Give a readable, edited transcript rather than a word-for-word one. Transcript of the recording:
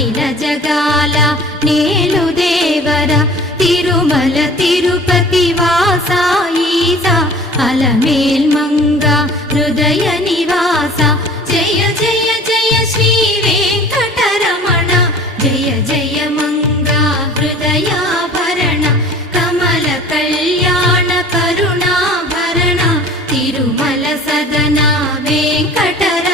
అఖిల జగాల నేలు దేవర తిరుమల తిరుపతి వాసా ఈసా అలమేల్ మంగ హృదయ నివాస జయ జయ జయ శ్రీ వెంకటరమణ జయ జయ మంగ హృదయాభరణ కమల కళ్యాణ కరుణాభరణ తిరుమల సదన వెంకటరమణ